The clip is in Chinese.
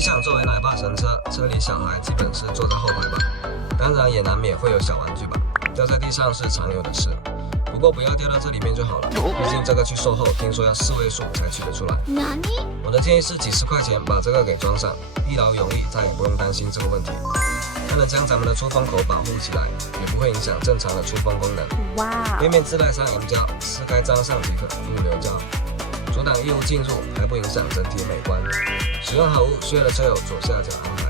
你想作为奶爸神车，车里小孩基本是坐在后排吧，当然也难免会有小玩具吧，掉在地上是常有的事。不过不要掉到这里面就好了，毕竟这个去售后听说要4位数才取得出来。我的建议是几10块钱把这个给装上，一劳永逸，再也不用担心这个问题。它能将咱们的出风口保护起来，也不会影响正常的出风功能。哇！背面自带上阳胶，撕开粘上即可，不留胶，阻挡异物进入，还不影响整体美观。使用好物需要的车友左下角安排。